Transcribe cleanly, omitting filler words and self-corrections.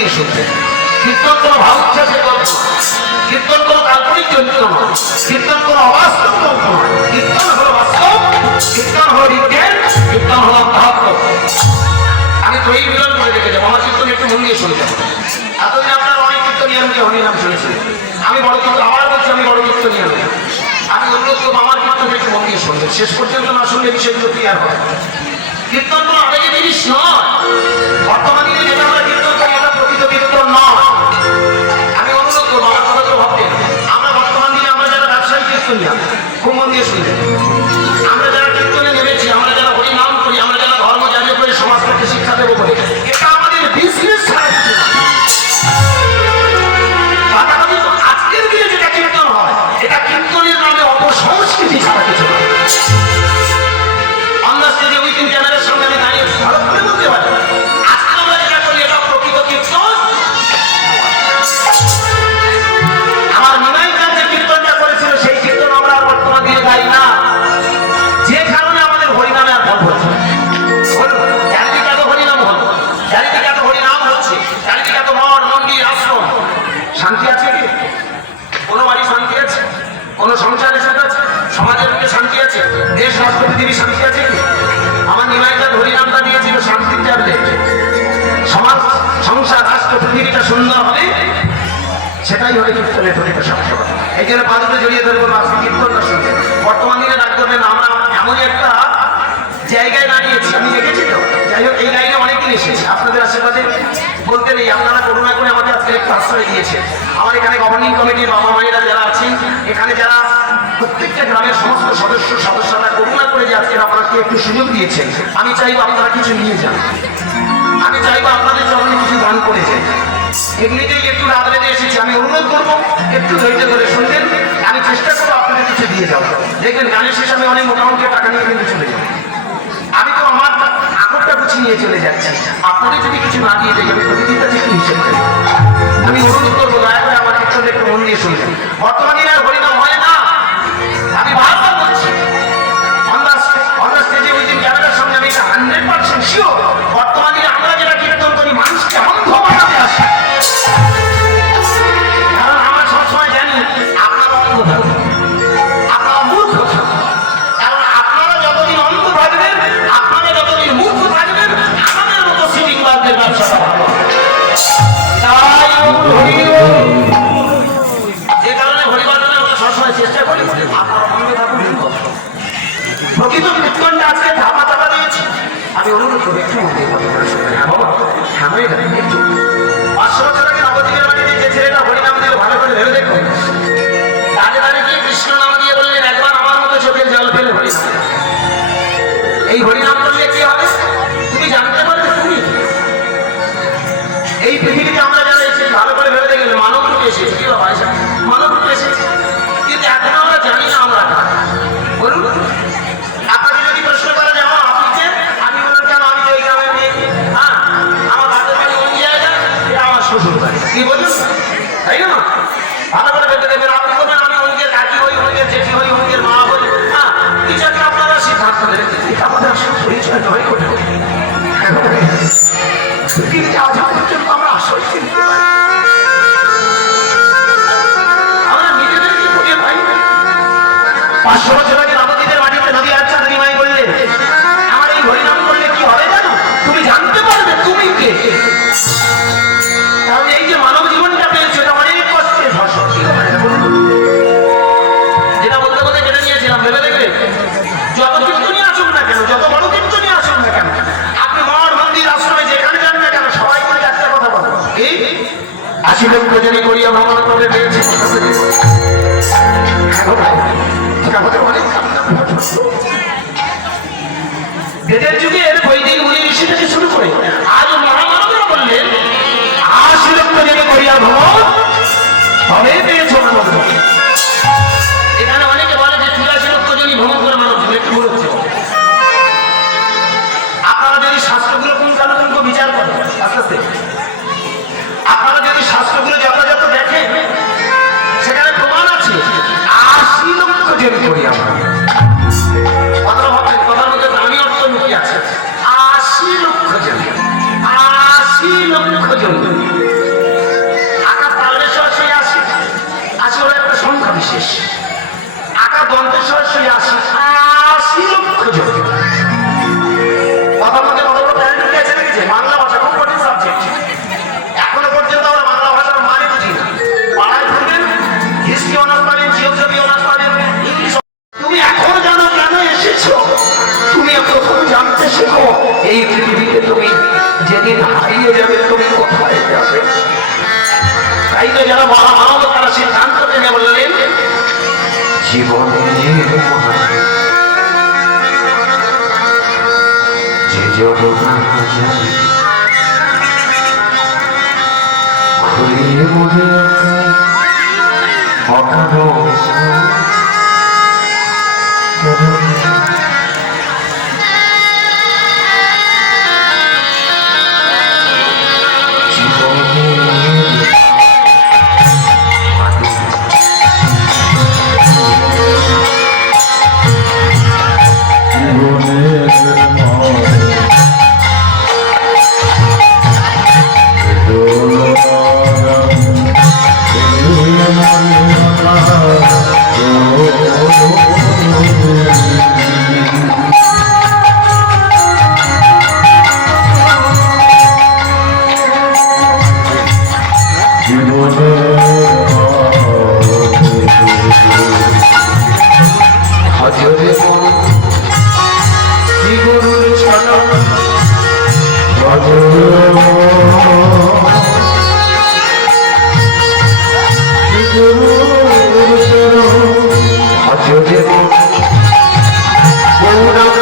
দিয়ে শুনতেন। কীর্তন কোনো ভাব উচ্ছ্বাসে গল্প, কীর্তন কোনো কাল্পনিক চরিত্র নয়, কীর্তন কোনো অবাস্তব গল্প নয়, কীর্তন হলো বাস্তব, কীর্তন হলো বিজ্ঞান, কীর্তন হলো মহাত্ম। আমি তো এই মিলন করে দেখে যাবো, আমার কীর্তন একটু মন দিয়ে শুনতে হবে। এতদিন আপনারা অনেক কীর্তনিয়ার মুখে হরিনাম শুনেছিলেন, আমি বড় কীর্তন আবার বলছি, আমি বড় কীর্তনিয়ার মুখে আমি অনুরোধ করবো আমার কীর্তন একটু মন দিয়ে শুনবেন, শেষ পর্যন্ত না শুনলে বিষয়গুলো ক্লিয়ার হবে। কীর্তন কোনো আবেগের জিনিস নয়, বর্তমান দিনে যেটা আমরা কীর্তন করি এটা প্রকৃত কীর্তন নয়। আমি অনুরোধ করবো আমার কথাগুলো ভাবতেন, আমরা বর্তমান দিনে আমরা যারা ব্যবসায়ী কীর্তনিয়া, খুব মন দিয়ে শুনবেন, আমরা যারা কীর্তনে নেমেছি, আমরা যারা হরিনাম করি, আমরা যারা ধর্ম জারি করে সমাজকে শিক্ষা দেবো বলে, এটা আমাদের বিজনেস ছাড়া কিছু না। আজকের দিনে যেটা কীর্তন হয় এটা কীর্তনের নামে অপসংস্কৃতি ছাড়া কিছু না। যে ওই তিন ক্যামেরার সামনে আমি দাঁড়িয়ে ভালো করে বলতে পারি আজকে আমরা যেটা করি এটা প্রকৃত কীর্তন। আমার নিমাই খান যে কীর্তনটা করেছিল সেই কীর্তন আমরা আর বর্তমান দিয়ে গাই না, যে কারণে আমাদের হরিনামে আর ফল হচ্ছে। চারিদিকে এত হরিনাম হল, চারিদিকে এত হরিনাম হচ্ছে, চারিদিকে এত মঠ মন্দির আশ্রম, শান্তি আছে কি? কোনো বাড়ি শান্তি আছে? কোনো সংসারের সাথে আছে? সমাজের মধ্যে শান্তি আছে? দেশ রাষ্ট্র পৃথিবীর শান্তি আছে কি? আমার নিমাইটা হরিনামটা দিয়েছিল শান্তির ট্যাবলেট। সমাজ সংসার রাষ্ট্র পৃথিবীটা সুন্দর হবে, সেটাই হলে কীর্তনের প্রকৃত সংস্কার। এই জন্য পাঁচটা জড়িয়ে ধরবো আজকে কীর্তনটা শুনতে। বর্তমান দিনে ডাক করবেন আমরা এমনই একটা জায়গায় দাঁড়িয়েছি, আমি দেখেছি তো। যাই হোক, এই লাইনে অনেকদিন এসেছি, আপনাদের আশেপাশে বলতে নেই, আপনারা করুণা করে আমাকে আজকে একটু আশ্রয় দিয়েছে। আমার এখানে গভর্নিং কমিটির বাবা মায়েরা যারা আছেন, এখানে যারা প্রত্যেকটা গ্রামের সমস্ত সদস্যরা করুণা করে যে আজকে আপনাকে একটু সুযোগ দিয়েছেন, আমি চাইবো আপনারা কিছু নিয়ে যান, আমি চাইবো আপনাদের চরণে কিছু দান করে যান। এমনিতেই একটু রাত বেঁধে এসেছি, আমি অনুরোধ করবো একটু ধৈর্য ধরে শুনবেন, আমি চেষ্টা করবো আপনাদের কিছু দিয়ে যাবো। দেখবেন গানের শেষে আমি অনেক মোটামুটি টাকা নিয়ে কিন্তু চলে যাবো। আমি তো আমার আগরটা গুছিয়ে নিয়ে চলে যাচ্ছি, আপনাদের যদি কিছু না দিয়ে যাই আমি প্রতিদিনটা থেকে হিসেব করি। আমি অনুরোধ করবো দয়া করে আমার ক্ষেত্রে একটু মন দিয়ে শুনবেন। বর্তমানে আর হরিনাম হয় না, আমি বারবার বলছি, অন দ্য স্টেজে ওই দিন ক্যামেরার সামনে আমি 100% শিওর, বর্তমানে আমরা যেটা কীর্তন করি মানুষকে অন্ধ বানাতে আসে। কারণ আমরা সবসময় জানি আপনারা অন্ধ থাকবেন, আপনারা মূর্খ থাকবেন। কারণ আপনারা যতদিন অন্ধ থাকবেন, আপনারা যতদিন মূর্খ থাকবেন, আমাদের মতো সিটিং বাসদের ব্যবসাটা ভালো। যে কারণে হরিবাদনে আমরা সবসময় চেষ্টা করি আপনারা অন্ধ থাকুন। প্রকৃত কীর্তনটা আজকে ধাপা ধাপা দিয়েছি, আমি অনুরোধ করি একটু মধ্যে হ্যাঁ বাবা হ্যাঁ একটু 500 বছর আগে নবদ্বীপের বাড়িতে যে ছেলেটা হরিনাম দিয়ে ভালো করে ভেবে দেখো, তাকে দাঁড়িয়ে গিয়ে কৃষ্ণ নাম দিয়ে বললেন একবার আমার মতো চোখের জল ফেলে হরিনাম। এই হরিনাম করলে কি হবে তুমি জানতে পারবে। তুমি এই পৃথিবীতে আমরা যারা এসেছি ভালো করে ভেবে দেখলে মানব রূপে এসেছি, কি বাবা মানব রূপে এসেছি, কিন্তু এখন আমরা জানি না আমরা বলুন। আপনাকে যদি প্রশ্ন করা যায় আপনি যে, আমি বললাম কেন আমি তো এই গ্রামে মেয়ে, হ্যাঁ আমার বাপের বাড়ি অন্য জায়গা, এটা আমার শ্বশুর বাড়ি, কি বলুন তাই না? ভালো করে ভেবে দেবেন, আপনি বলবেন আমি অঙ্গের কাকি হই, অঙ্গের জেঠি হই, অঙ্গের মা হই, হ্যাঁ কিছু একটা আপনারা সিদ্ধান্ত নেবেন। এটা আমাদের আসলে পরিচয় নয় কোথাও, কিন্তু আজ পর্যন্ত আমরা আসল চিনতে পারি, আমরা নিজেদেরকে খুঁজে পাই। 500 বছর আগে নবদ্বীপের মাটিতে নদী আচ্ছা নিমাই বললেন আমার এই হরিনাম করলে কি হবে জানো, তুমি জানতে পারবে তুমি কে। কারণ এই যে মানব জীবনটা পেয়েছে এটা অনেক কষ্টের ফসল, যেটা বলতে বলতে কেটে নিয়েছিলাম। ভেবে দেখবে যত কীর্তনী আসুন না কেন, যত বড় কীর্তনী আসুন না কেন, আপনি মঠ মন্দির আশ্রমে যেখানে যান না কেন, সবাই বলে একটা কথা বলবো কি 80 লক্ষ জনে করিয়া ভ্রমণ করে পেয়েছে। বেদের যুগের বৈদিক মুনি ঋষি থেকে শুরু করে আজ মহামানবরা বললেন 80 লক্ষ জনে করিয়া ভ্রমণ তবে পেয়েছ মানব। এখানে অনেকে বলে যে 84 লক্ষ জনই ভ্রমণ করে মানব, একটু ভুল হচ্ছে। আপনারা যদি শাস্ত্রগুলো কোন কানুন বিচার করেন আস্তে আস্তে, আপনারা যদি শাস্ত্রগুলো যথাযথ দেখেন সেখানে প্রমাণ আছে 80 লক্ষ জন করি আমরা। কথার মধ্যে দামি অর্থ লুকিয়ে আছে। 80 লক্ষ জন, 80 লক্ষ জন অবশ্যই 80 লক্ষ জন। কথার মধ্যে কত বড় প্যারেন্ট গেছে দেখেছে? বাংলা ভাষা খুব কঠিন সাবজেক্ট। এখনো পর্যন্ত আমরা বাংলা ভাষার মানে বুঝি না। পাড়ায় থাকবেন, হিস্ট্রি অনার্স পাবেন, জিওগ্রাফি অনার্স পাবেন, ইংলিশ। তুমি এখন জানো কেন এসেছো? তুমি প্রথম জানতে শেখো এই পৃথিবীতে তুমি যেদিন হারিয়ে যাবে তুমি কোথায় যাবে। তাই তো যারা মহামানব তারা সিদ্ধান্ত টেনে বললেন জীবনে যে জগৎ ঘুরিয়ে মনে অকারো Hãy subscribe cho kênh Ghiền Mì Gõ để không bỏ lỡ